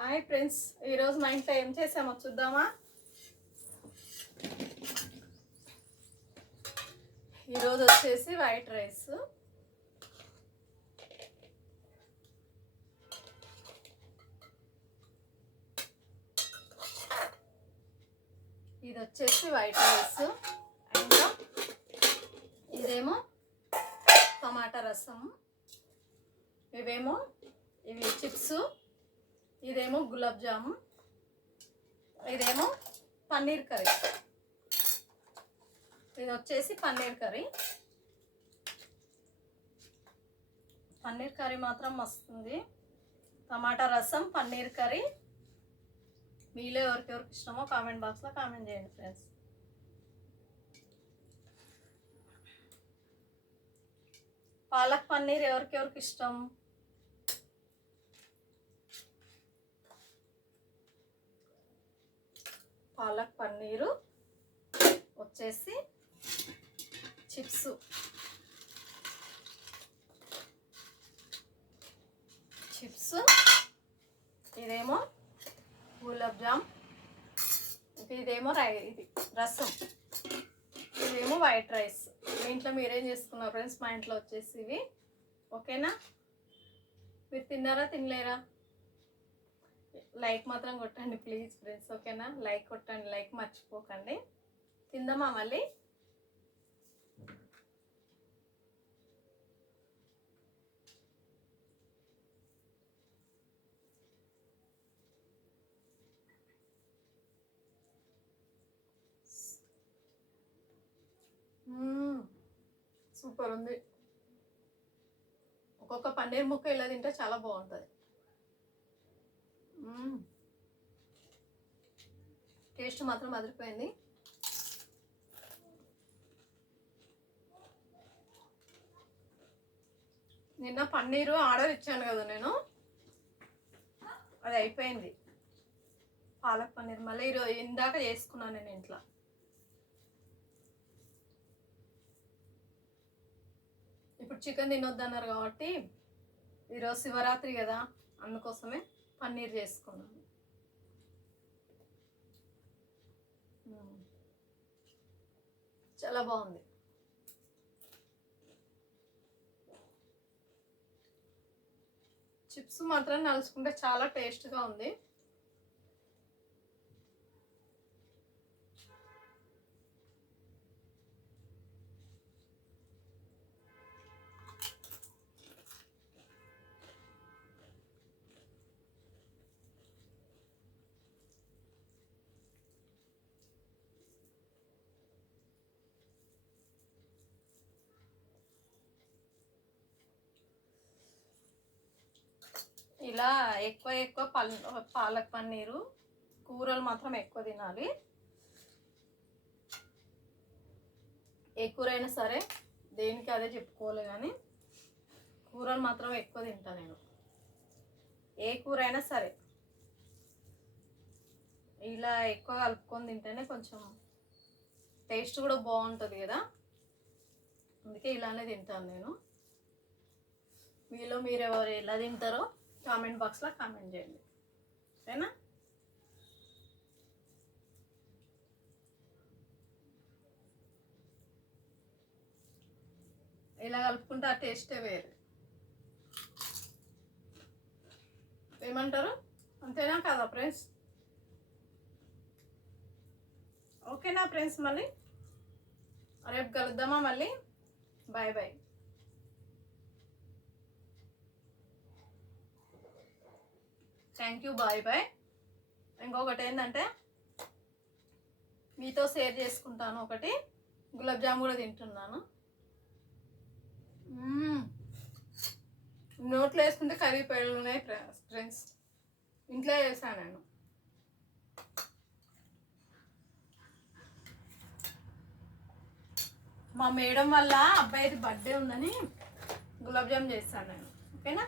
Hi friends, ఈరోజు మా ఇంట్లో ఏం చేసామో చూద్దామా. ఈరోజు వచ్చేసి వైట్ రైస్, ఇది వచ్చేసి వైట్ రైస్, ఇంకా ఇదేమో టమాటా రసం, ఇవి చిప్స్, ఇదేమో గులాబ్ జాము, ఇదేమో పన్నీర్ కర్రీ. ఇది వచ్చేసి పన్నీర్ కర్రీ. పన్నీర్ కర్రీ మాత్రం మస్తుంది. టమాటా రసం, పన్నీర్ కర్రీ. మీలో ఎవరికెవరికి ఇష్టమో కామెంట్ బాక్స్లో కామెంట్ చేయండి ఫ్రెండ్స్. పాలక్ పన్నీర్ ఎవరికెవరికి ఇష్టం? పాలక్ పన్నీరు వచ్చేసి చిప్స్, ఇదేమో గులాబ్ జామ్, ఇదేమో ఇది రసం, ఇదేమో వైట్ రైస్. మీ ఇంట్లో మీరేం చేసుకున్నారు ఫ్రెండ్స్? మా ఇంట్లో వచ్చేసి ఇవి. ఓకేనా? మీరు తిన్నారా, తినలేరా? లైక్ మాత్రం కొట్టండి ప్లీజ్ ఫ్రెండ్స్. ఓకేనా? లైక్ కొట్టండి, లైక్ మర్చిపోకండి. తిందామా మళ్ళీ? సూపర్ ఉంది. ఒక్కొక్క పన్నీర్ ముక్క ఇలా తింటే చాలా బాగుంటుంది. టేస్ట్ మాత్రం అదిరిపోయింది. నిన్న పన్నీరు ఆర్డర్ ఇచ్చాను కదా నేను, అది అయిపోయింది. పాలక్ పన్నీర్ మళ్ళీ ఈరోజు ఇందాక చేసుకున్నాను నేను ఇంట్లో. ఇప్పుడు చికెన్ తినొద్దన్నారు కాబట్టి ఈరోజు శివరాత్రి కదా, అందుకోసమే పన్నీర్ చేసుకున్నాను. చాలా బాగుంది. చిప్స్ మాత్రం నలుచుకుంటే చాలా టేస్ట్గా ఉంది. ఇలా ఎక్కువ పాలక్ పన్నీరు కూరలు మాత్రం ఎక్కువ తినాలి. ఏ కూర అయినా సరే దేనికి అదే చెప్పుకోవాలి, కానీ కూరలు మాత్రం ఎక్కువ తింటా నేను. ఏ కూర అయినా సరే ఇలా ఎక్కువ కలుపుకొని తింటేనే కొంచెం టేస్ట్ కూడా బాగుంటుంది కదా, అందుకే ఇలానే తింటాను నేను. మీలో మీరు ఎవరు ఎలా తింటారో కామెంట్ బాక్స్లో కామెంట్ చేయండి. ఓకేనా? ఇలా కలుపుకుంటే ఆ టేస్టే వేరు. ఏమంటారు? అంతేనా కదా ఫ్రెండ్స్? ఓకేనా ఫ్రెండ్స్? మళ్ళీ రేపు కలుద్దామా మళ్ళీ? Bye bye. Thank you, bye bye. ఇంకొకటి ఏంటంటే మీతో షేర్ చేసుకుంటాను, ఒకటి గులాబ్ జామ్ కూడా తింటున్నాను. నోట్లో వేసుకుంటే కరిగిపోయాడు ఉన్నాయి ఫ్రెండ్స్. ఇంట్లో చేశాను నేను. మా మేడం వల్ల అబ్బాయిది బర్త్డే ఉందని గులాబ్ జామ్ చేస్తాను నేను. ఓకేనా?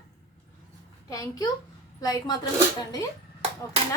Thank you. లైక్ మాత్రం పెట్టండి. ఓకేనా?